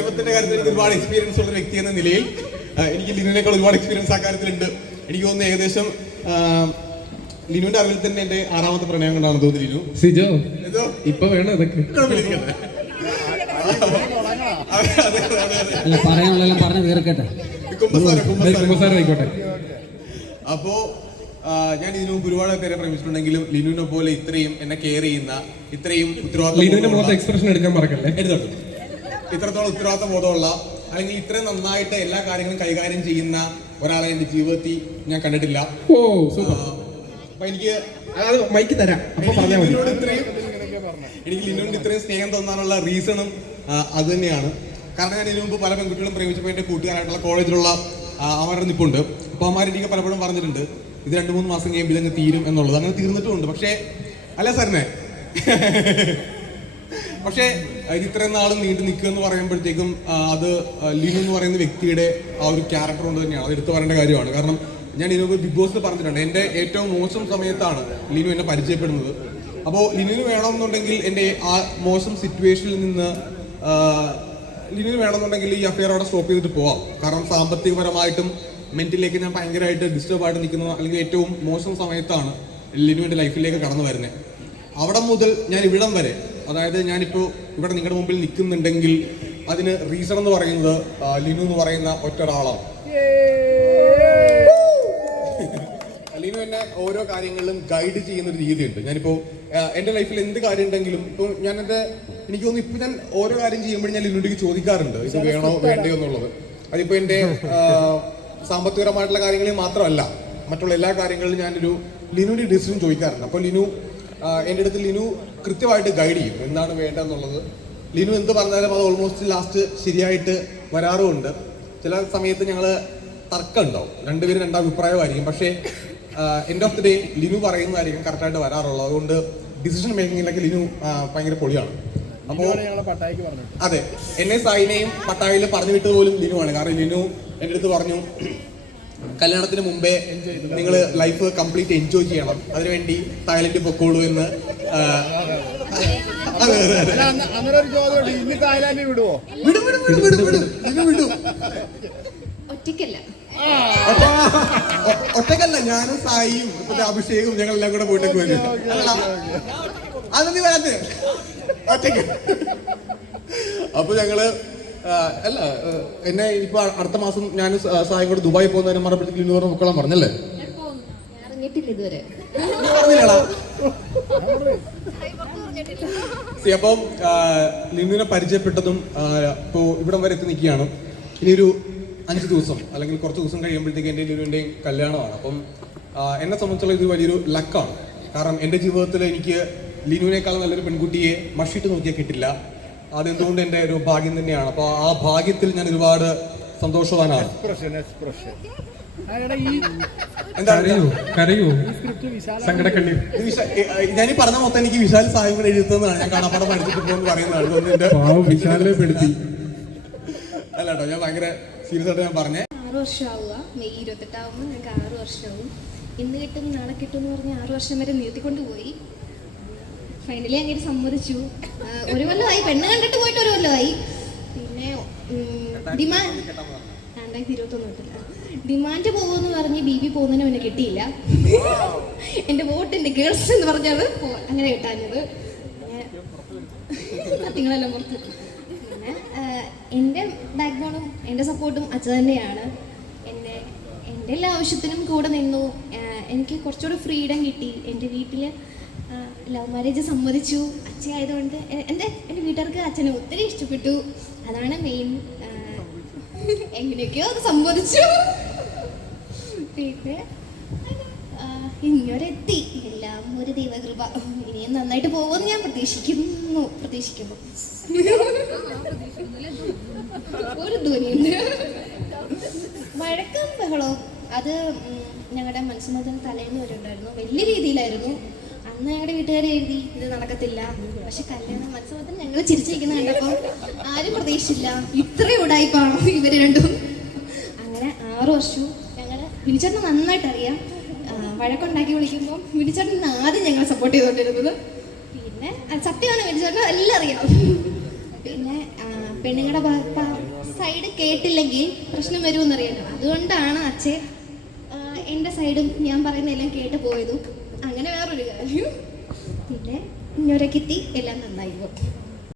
പ്രേമത്തിന്റെ കാര്യത്തിൽ എനിക്ക് ഒരുപാട് എക്സ്പീരിയൻസ് ഉള്ള വ്യക്തി എന്ന നിലയിൽ എനിക്ക് ലിനുവിനേക്കാൾ ഒരുപാട് എക്സ്പീരിയൻസ് ആ കാര്യത്തിലുണ്ട്. എനിക്ക് തോന്നുന്നു ഏകദേശം ലിനുവിന്റെ അറിവിൽ തന്നെ എന്റെ 6ാമത്തെ പ്രണയം കൊണ്ടാണ് തോന്നുന്നു. ലിനു സിജോ ഇപ്പൊ വേണം അതൊക്കെ ആയിക്കോട്ടെ. അപ്പോ ഞാൻ ഇതിനു മുമ്പ് ഒരുപാട് പേരെ പ്രേമിച്ചിട്ടുണ്ടെങ്കിലും ലിനുവിനെ പോലെ ഇത്രയും എന്നെ കെയർ ചെയ്യുന്ന, ഇത്രയും ഉത്തരവാദിത്തം എക്സ്പ്രഷൻ എടുക്കാൻ മറക്കല്ലേ, ഇത്രത്തോളം ഉത്തരവാദിത്ത ബോധമുള്ള, അല്ലെങ്കിൽ ഇത്രയും നന്നായിട്ട് എല്ലാ കാര്യങ്ങളും കൈകാര്യം ചെയ്യുന്ന ഒരാളെ എന്റെ ജീവിതത്തിൽ ഞാൻ കണ്ടിട്ടില്ല. അപ്പൊ എനിക്ക് മൈക്ക് തരാം. എനിക്ക് ലിനുവിനോട് ഇത്രയും സ്നേഹം തോന്നാനുള്ള റീസണും അത് തന്നെയാണ്. കാരണം ഞാൻ ഇതിനു മുമ്പ് പല പെൺകുട്ടികളും പ്രേമിച്ചപ്പോൾ എന്റെ കൂട്ടുകാരായിട്ടുള്ള കോളേജിലുള്ള അവരുടെ നിപ്പുണ്ട്. അപ്പൊ അവന്മാർ എനിക്ക് പലപ്പോഴും പറഞ്ഞിട്ടുണ്ട് ഇത് 2-3 മാസം കഴിയുമ്പോൾ ഇതങ്ങ് തീരും എന്നുള്ളത്. അങ്ങനെ തീർന്നിട്ടുമുണ്ട്. പക്ഷേ അല്ല സാറിനെ പക്ഷേ ഇത് ഇത്രയും നാളും നീണ്ടു നിൽക്കുക എന്ന് പറയുമ്പോഴത്തേക്കും അത് ലിനു എന്ന് പറയുന്ന വ്യക്തിയുടെ ആ ഒരു ക്യാരക്ടർ കൊണ്ട് തന്നെയാണ്. അത് എടുത്തു പറയേണ്ട കാര്യമാണ്. കാരണം ഞാൻ ഇതിനു ബിഗ് ബോസിൽ പറഞ്ഞിട്ടുണ്ട്, എൻ്റെ ഏറ്റവും മോശം സമയത്താണ് ലിനു എന്നെ പരിചയപ്പെടുന്നത്. അപ്പോൾ ലിനുവിന് വേണമെന്നുണ്ടെങ്കിൽ എൻ്റെ ആ മോശം സിറ്റുവേഷനിൽ നിന്ന് ലിനുവിന് വേണമെന്നുണ്ടെങ്കിൽ ഈ അഫെയർ അവിടെ സ്റ്റോപ്പ് ചെയ്തിട്ട് പോവാം. കാരണം സാമ്പത്തികപരമായിട്ടും മെന്റലിലേക്ക് ഞാൻ ഭയങ്കരമായിട്ട് ഡിസ്റ്റർബ് ആയിട്ട് നിൽക്കുന്ന, അല്ലെങ്കിൽ ഏറ്റവും മോശം സമയത്താണ് ലിനുവിൻ്റെ ലൈഫിലേക്ക് കടന്നു വരുന്നത്. അവിടെ മുതൽ ഞാൻ ഇവിടം വരെ, അതായത് ഞാനിപ്പോൾ ഇവിടെ നിങ്ങളുടെ മുമ്പിൽ നിൽക്കുന്നുണ്ടെങ്കിൽ അതിന് റീസൺ എന്ന് പറയുന്നത് ലിനു എന്ന് പറയുന്ന ഒറ്റ ഒരാളാണ്. ലിനു എന്നെ ഓരോ കാര്യങ്ങളിലും ഗൈഡ് ചെയ്യുന്ന ഒരു രീതിയുണ്ട്. ഞാനിപ്പോൾ എൻ്റെ ലൈഫിൽ എന്ത് കാര്യം ഉണ്ടെങ്കിലും ഇപ്പോൾ എനിക്ക് തോന്നുന്നു ഇപ്പോൾ ഞാൻ ഓരോ കാര്യം ചെയ്യുമ്പോഴും ഞാൻ ലിനുവിലേക്ക് ചോദിക്കാറുണ്ട് ഇത് വേണോ വേണ്ടയോ എന്നുള്ളത്. അതിപ്പോൾ എൻ്റെ സാമ്പത്തികപരമായിട്ടുള്ള കാര്യങ്ങളിൽ മാത്രമല്ല, മറ്റുള്ള എല്ലാ കാര്യങ്ങളിലും ഞാനൊരു ലിനുവിൻ്റെ ഡിസിഷൻ ചോദിക്കാറുണ്ട്. അപ്പോൾ ലിനു എൻ്റെ അടുത്ത് ലിനു കൃത്യമായിട്ട് ഗൈഡ് ചെയ്യും എന്താണ് വേണ്ടതെന്നുള്ളത്. ലിനു എന്ത് പറഞ്ഞാലും അത് ഓൾമോസ്റ്റ് ലാസ്റ്റ് ശരിയായിട്ട് വരാറുമുണ്ട്. ചില സമയത്ത് ഞങ്ങൾ തർക്കം ഉണ്ടാവും, രണ്ടുപേരും രണ്ടഭിപ്രായമായിരിക്കും. പക്ഷേ end of the day Linu പറയുന്നതായിരിക്കും കറക്റ്റായിട്ട് വരാറുള്ളത്. അതുകൊണ്ട് ഡിസിഷൻ മേക്കിങ്ങിലൊക്കെ ലിനു ഭയങ്കര പൊളിയാണ്. അപ്പോൾ അതെ, എന്നെ സായിനെയും പട്ടായയിൽ പറഞ്ഞു വിട്ടത് പോലും ലിനുവാണ്. കാരണം ലിനു എൻ്റെ അടുത്ത് പറഞ്ഞു കല്യാണത്തിന് മുമ്പേ നിങ്ങൾ ലൈഫ് കംപ്ലീറ്റ് എൻജോയ് ചെയ്യണം, അതിനുവേണ്ടി തായ്ലൻഡിൽ പൊക്കോളൂ എന്ന്. ഒറ്റക്കല്ല, ഞാനും സായിയും അഭിഷേകും ഞങ്ങളെല്ലാം കൂടെ പോയിട്ടൊക്കെ വരും. അതൊന്നും വരാത്ത ഒറ്റക്ക്. അപ്പൊ ഞങ്ങള് അല്ല എന്നെ ഇപ്പൊ അടുത്ത മാസം ഞാൻ സായും കൂടെ ദുബായി പോകുന്നതിന് പറഞ്ഞപ്പോഴത്തേക്ക് ലിനു പറഞ്ഞ മക്കളാൻ പറഞ്ഞല്ലേ? അപ്പം ലിനുവിനെ പരിചയപ്പെട്ടതും ഇപ്പോ ഇവിടം വരെ എത്തി നിൽക്കുകയാണ്. ഇനിയൊരു 5 ദിവസം അല്ലെങ്കിൽ കുറച്ച് ദിവസം കഴിയുമ്പോഴത്തേക്ക് എൻ്റെ ലിനുവിൻ്റെയും കല്യാണമാണ്. അപ്പം എന്നെ സംബന്ധിച്ചുള്ള ഇത് വലിയൊരു ലക്കാണ്. കാരണം എൻ്റെ ജീവിതത്തിൽ എനിക്ക് ലിനുവിനേക്കാൾ നല്ലൊരു പെൺകുട്ടിയെ മഷിട്ട് നോക്കിയാൽ കിട്ടില്ല. അതെന്തുകൊണ്ട് എൻ്റെ ഒരു ഭാഗ്യം തന്നെയാണ്. അപ്പോൾ ആ ഭാഗ്യത്തിൽ ഞാൻ ഒരുപാട് സന്തോഷവാനാണ്. ഞാനീ പറഞ്ഞ മൊത്തം എനിക്ക് വിശാൽ സായും കൂടെ എഴുതുന്നതാണ്. ഞാൻ കാണാപ്പാടം പഠിച്ചിട്ട് പോകുന്ന പറയുന്നതാണ്. അല്ല കേട്ടോ, ഞാൻ ഭയങ്കര സീരിയസ് ആയിട്ട് ഞാൻ പറഞ്ഞേ. 6 വർഷമാവുക. മെയ് 28 ഞങ്ങൾക്ക് 6 വർഷമാവും. ഇന്ന് കിട്ടും നാളെ കിട്ടും എന്ന് പറഞ്ഞ് 6 വർഷം വരെ നീട്ടിക്കൊണ്ട് പോയി. ഫൈനലി അങ്ങനെ സമ്മതിച്ചു. 1 കൊല്ലമായി, പെണ്ണ് കണ്ടിട്ട് പോയിട്ട് 1 കൊല്ലമായി. പിന്നെ ഡിമാൻഡ് 2021 ഡിമാൻഡ് പോകുമെന്ന് പറഞ്ഞ് ബി പോകുന്നതിന് പിന്നെ കിട്ടിയില്ല. എൻ്റെ വോട്ടിൻ്റെ ഗേൾസ് എന്ന് പറഞ്ഞാണ് അങ്ങനെ കിട്ടാഞ്ഞത്. നിങ്ങളെല്ലാം പുറത്ത്. പിന്നെ എൻ്റെ ബാക്ക് ബോണും എൻ്റെ സപ്പോർട്ടും അച്ഛൻ തന്നെയാണ്. എൻ്റെ എല്ലാ ആവശ്യത്തിനും കൂടെ നിന്നു. എനിക്ക് കുറച്ചുകൂടെ ഫ്രീഡം കിട്ടി. എൻ്റെ വീട്ടിൽ ലവ് മാരേജ് സമ്മതിച്ചു. അച്ഛനായതുകൊണ്ട് എൻ്റെ വീട്ടുകാർക്ക് അച്ഛനെ ഒത്തിരി ഇഷ്ടപ്പെട്ടു. അതാണ് മെയിൻ. എങ്ങനെയൊക്കെയോ അത് സമ്മതിച്ചു. പിന്നെ ഇങ്ങോരെത്തി. എല്ലാം ഒരു ദൈവകൃപ. ഇനിയും നന്നായിട്ട് പോകുമെന്ന് ഞാൻ പ്രതീക്ഷിക്കുന്നു. ഒരു ധ്വനിയുണ്ട്. വഴക്കം ബഹളോ അത് ഞങ്ങളുടെ മനസ്സുമതം തലേന്ന് വരെ ഉണ്ടായിരുന്നു. വലിയ രീതിയിലായിരുന്നു. അന്ന് ഞങ്ങളുടെ വീട്ടുകാരെ എഴുതി ഇത് നടക്കത്തില്ല. പക്ഷെ കല്യാണം മനസ്സുമതം ഞങ്ങൾ ചിരിച്ചിരിക്കുന്ന കണ്ടപ്പോൾ ആരും പ്രതീക്ഷിച്ചില്ല ഇത്രയും ഉടായിപ്പാണോ ഇവര് രണ്ടും. അങ്ങനെ 6 വർഷവും ഞങ്ങൾ വിനിച്ചേട്ടനെ നന്നായിട്ട് അറിയാം. വഴക്കുണ്ടാക്കി വിളിക്കുമ്പോൾ വിനിച്ചേട്ടൻ ആദ്യം ഞങ്ങൾ സപ്പോർട്ട് ചെയ്തുകൊണ്ടിരുന്നത്. പിന്നെ സത്യമാണ്, വിനിച്ചേട്ടൻ എല്ലാം അറിയാം. പിന്നെ പെണ്ണുങ്ങളുടെ സൈഡ് കേട്ടില്ലെങ്കിൽ പ്രശ്നം വരുമെന്നറിയാലോ. അതുകൊണ്ടാണ് അച്ഛൻ എൻ്റെ സൈഡും ഞാൻ പറയുന്നതെല്ലാം കേട്ട് പോയതും. അങ്ങനെ വേറൊരു കാര്യം. പിന്നെ ഇങ്ങോട്ടേക്ക് എത്തി, എല്ലാം നന്നായി പോകും.